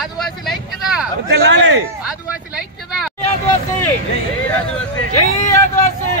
ఆదివాసీ ఐక్యత ఆదివాసీ ఐక్యత ఆదివాసీ జై ఆదివాసీ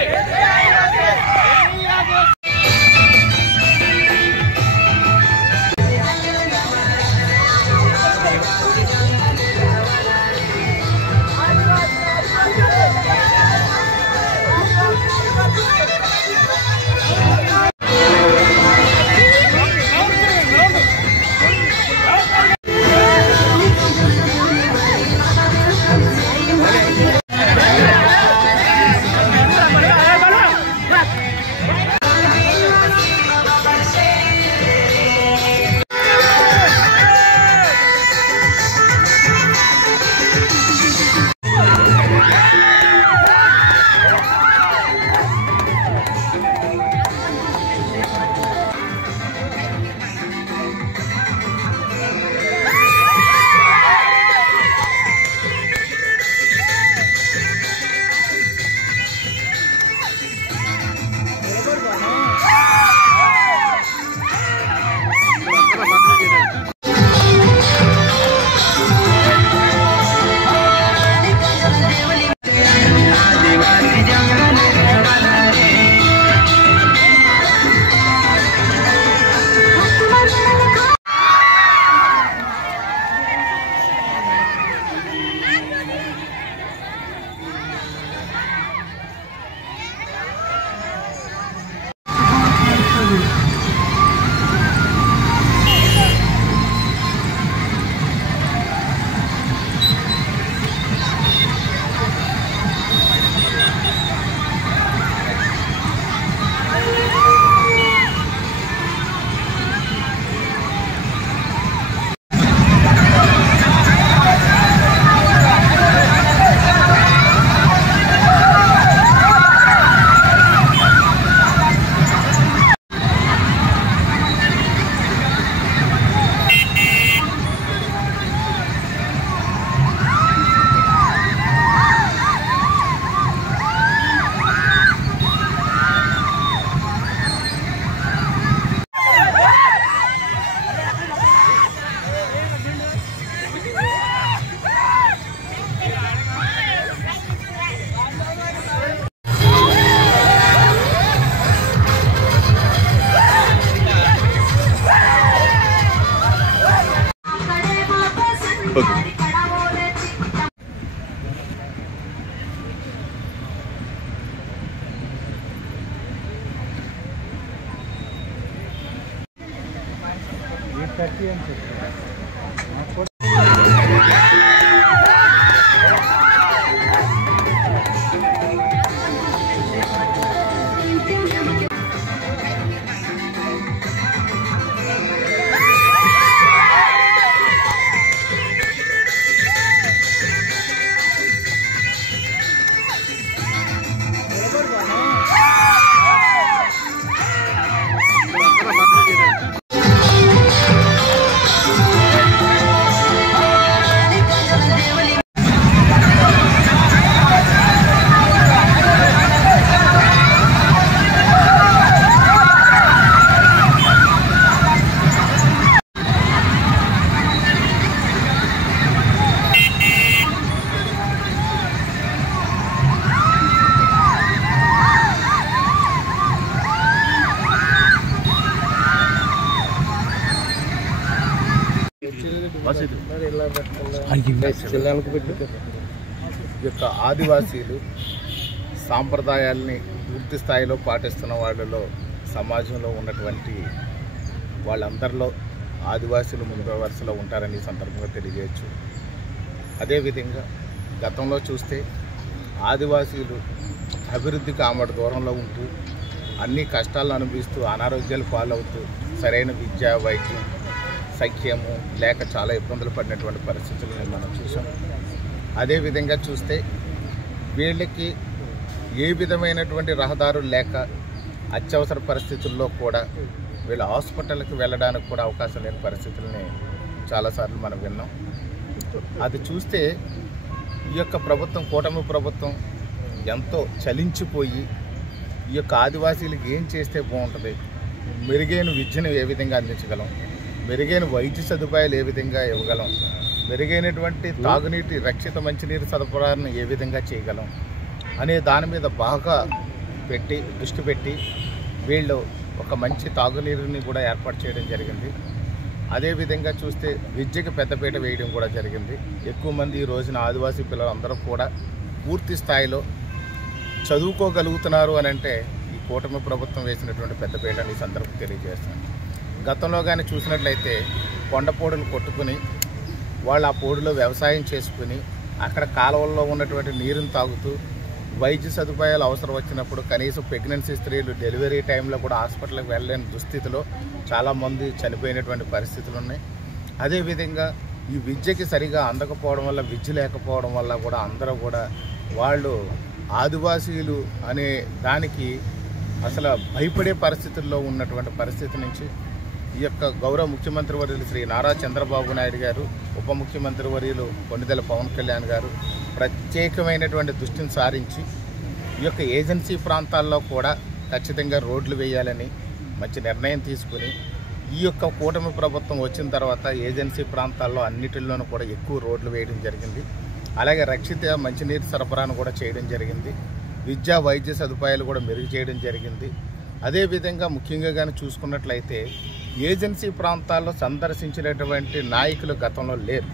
యొక్క ఆదివాసీలు సాంప్రదాయాల్ని పూర్తి స్థాయిలో పాటిస్తున్న వాళ్ళలో సమాజంలో ఉన్నటువంటి వాళ్ళందరిలో ఆదివాసీలు ముందు వరుసలో ఉంటారని సందర్భంగా తెలియజేయచ్చు. అదేవిధంగా గతంలో చూస్తే ఆదివాసీలు అభివృద్ధికి ఆమడ దూరంలో ఉంటూ అన్ని కష్టాలను అనుభవిస్తూ అనారోగ్యాలు పాలవుతూ సరైన విద్య వైద్యం సఖ్యము లేక చాలా ఇబ్బందులు పడినటువంటి పరిస్థితులను మనం చూసాం. అదేవిధంగా చూస్తే వీళ్ళకి ఏ విధమైనటువంటి రహదారులు లేక అత్యవసర పరిస్థితుల్లో కూడా వీళ్ళ హాస్పిటల్కి వెళ్ళడానికి కూడా అవకాశం లేని పరిస్థితులని చాలాసార్లు మనం విన్నాం. అది చూస్తే ఈ యొక్క ప్రభుత్వం కూటమి ప్రభుత్వం ఎంతో చలించిపోయి ఈ యొక్క ఆదివాసీలకు ఏం చేస్తే బాగుంటుంది, మెరుగైన విద్యను ఏ విధంగా అందించగలం, మెరుగైన వైద్య సదుపాయాలు ఏ విధంగా ఇవ్వగలం, మెరుగైనటువంటి తాగునీటి రక్షిత మంచినీరు సరఫరాను ఏ విధంగా చేయగలం అనే దాని మీద బాగా దృష్టి పెట్టి వీళ్ళు ఒక మంచి తాగునీరుని కూడా ఏర్పాటు చేయడం జరిగింది. అదేవిధంగా చూస్తే విద్యకు పెద్దపీట వేయడం కూడా జరిగింది. ఎక్కువ మంది ఈ రోజున ఆదివాసీ పిల్లలందరూ కూడా పూర్తి స్థాయిలో చదువుకోగలుగుతున్నారు అని అంటే ఈ కూటమి ప్రభుత్వం వేసినటువంటి పెద్దపీటని ఈ సందర్భం తెలియజేస్తాను. గతంలో కానీ చూసినట్లయితే కొండపోడులు కొట్టుకుని వాళ్ళు ఆ పోడులో వ్యవసాయం చేసుకుని అక్కడ కాలువల్లో ఉన్నటువంటి నీరుని తాగుతూ వైద్య సదుపాయాలు అవసరం వచ్చినప్పుడు కనీసం ప్రెగ్నెన్సీ స్త్రీలు డెలివరీ టైంలో కూడా హాస్పిటల్కి వెళ్ళలేని దుస్థితిలో చాలామంది చనిపోయినటువంటి పరిస్థితులు ఉన్నాయి. అదేవిధంగా ఈ విద్యకి సరిగా అందకపోవడం వల్ల, విద్య లేకపోవడం వల్ల కూడా అందరూ కూడా వాళ్ళు ఆదివాసీలు అనే దానికి అసలు భయపడే పరిస్థితుల్లో ఉన్నటువంటి పరిస్థితి నుంచి ఈ యొక్క గౌరవ ముఖ్యమంత్రి వర్యులు శ్రీ నారా చంద్రబాబు నాయుడు గారు, ఉప ముఖ్యమంత్రి వర్యులు కొణిదెల పవన్ కళ్యాణ్ గారు ప్రత్యేకమైనటువంటి దృష్టిని సారించి ఈ యొక్క ఏజెన్సీ ప్రాంతాల్లో కూడా ఖచ్చితంగా రోడ్లు వేయాలని మంచి నిర్ణయం తీసుకుని ఈ యొక్క కూటమి ప్రభుత్వం వచ్చిన తర్వాత ఏజెన్సీ ప్రాంతాల్లో అన్నిటిల్లోనూ కూడా ఎక్కువ రోడ్లు వేయడం జరిగింది. అలాగే రక్షిత మంచినీరు సరఫరాను కూడా చేయడం జరిగింది. విద్యా వైద్య సదుపాయాలు కూడా మెరుగు చేయడం జరిగింది. అదేవిధంగా ముఖ్యంగా కానీ చూసుకున్నట్లయితే ఏజెన్సీ ప్రాంతాల్లో సందర్శించినటువంటి నాయకులు గతంలో లేరు.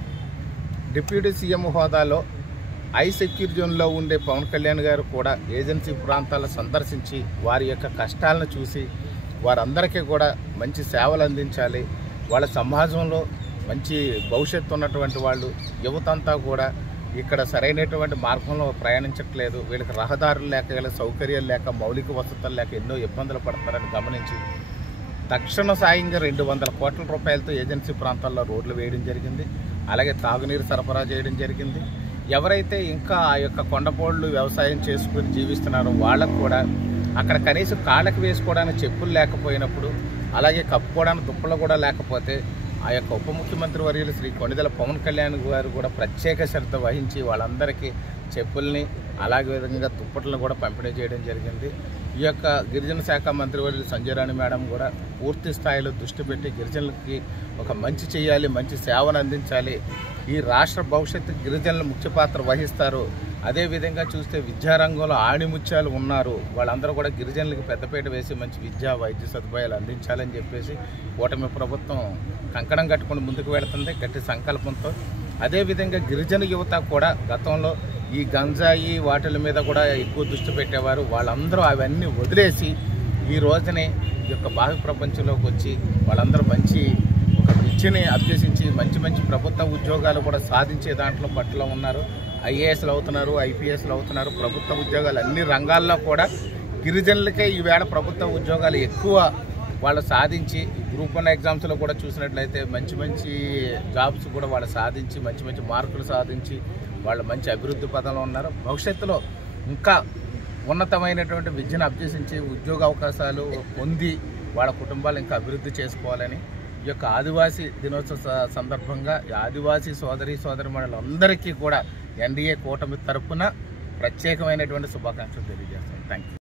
డిప్యూటీ సీఎం హోదాలో హై సెక్యూరిటీ జోన్లో ఉండే పవన్ కళ్యాణ్ గారు కూడా ఏజెన్సీ ప్రాంతాలను సందర్శించి వారి యొక్క కష్టాలను చూసి వారందరికీ కూడా మంచి సేవలు అందించాలి, వాళ్ళ సమాజంలో మంచి భవిష్యత్తు ఉన్నటువంటి వాళ్ళు యువతంతా కూడా ఇక్కడ సరైనటువంటి మార్గంలో ప్రయాణించట్లేదు, వీళ్ళకి రహదారులు లేక, వీళ్ళ సౌకర్యాలు లేక, మౌలిక వసతులు లేక ఎన్నో ఇబ్బందులు పడతారని గమనించి తక్షణ సాయంగా 200 కోట్ల రూపాయలతో ఏజెన్సీ ప్రాంతాల్లో రోడ్లు వేయడం జరిగింది. అలాగే తాగునీరు సరఫరా చేయడం జరిగింది. ఎవరైతే ఇంకా ఆ యొక్క కొండపోళ్ళు వ్యవసాయం చేసుకుని జీవిస్తున్నారో వాళ్ళకు కూడా అక్కడ కనీసం కాళ్ళకి వేసుకోవడానికి చెప్పులు లేకపోయినప్పుడు, అలాగే కప్పుకోవడానికి దుప్పలు కూడా లేకపోతే ఆ యొక్క ఉప ముఖ్యమంత్రి వర్యులు శ్రీ కొణిదెల పవన్ కళ్యాణ్ గారు కూడా ప్రత్యేక శ్రద్ధ వహించి వాళ్ళందరికీ చెప్పుల్ని అలాగే విధంగా దుప్పట్లను కూడా పంపిణీ చేయడం జరిగింది. ఈ యొక్క గిరిజన శాఖ మంత్రి వర్యులు సంజయ్ రాణి మేడం కూడా పూర్తి స్థాయిలో దృష్టి పెట్టి గిరిజనులకి ఒక మంచి చేయాలి, మంచి సేవను అందించాలి, ఈ రాష్ట్ర భవిష్యత్తు గిరిజనులు ముఖ్య పాత్ర వహిస్తారు. అదేవిధంగా చూస్తే విద్యారంగంలో ఆణిముత్యాలు ఉన్నారు, వాళ్ళందరూ కూడా గిరిజనులకి పెద్దపీట వేసి మంచి విద్యా వైద్య సదుపాయాలు అందించాలని చెప్పేసి కూటమి ప్రభుత్వం కంకణం కట్టుకుని ముందుకు వెళుతుంది గట్టి సంకల్పంతో. అదేవిధంగా గిరిజన యువత కూడా గతంలో ఈ గంజాయి వాటిల మీద కూడా ఎక్కువ దృష్టి పెట్టేవారు, వాళ్ళందరూ అవన్నీ వదిలేసి ఈ రోజునే ఈ యొక్క బాహ్య ప్రపంచంలోకి వచ్చి వాళ్ళందరూ మంచి ఒక విద్యని అభ్యసించి మంచి మంచి ప్రభుత్వ ఉద్యోగాలు కూడా సాధించే దాంట్లో పట్టులో ఉన్నారు. ఐఏఎస్లు అవుతున్నారు, ఐపీఎస్లు అవుతున్నారు. ప్రభుత్వ ఉద్యోగాలు అన్ని రంగాల్లో కూడా గిరిజనులకే ఈవేళ ప్రభుత్వ ఉద్యోగాలు ఎక్కువ వాళ్ళు సాధించి గ్రూప్ 1 ఎగ్జామ్స్లో కూడా చూసినట్లయితే మంచి మంచి జాబ్స్ కూడా వాళ్ళు సాధించి మంచి మంచి మార్కులు సాధించి వాళ్ళు మంచి అభివృద్ధి పదంలో ఉన్నారు. భవిష్యత్తులో ఇంకా ఉన్నతమైనటువంటి విద్యను అభ్యసించి ఉద్యోగ అవకాశాలు పొంది వాళ్ళ కుటుంబాలు ఇంకా అభివృద్ధి చేసుకోవాలని ఈ యొక్క ఆదివాసీ దినోత్సవ సందర్భంగా ఆదివాసీ సోదరీమణులందరికీ కూడా ఎన్డీఏ కూటమి తరఫున ప్రత్యేకమైనటువంటి శుభాకాంక్షలు తెలియజేస్తాను. Thank you.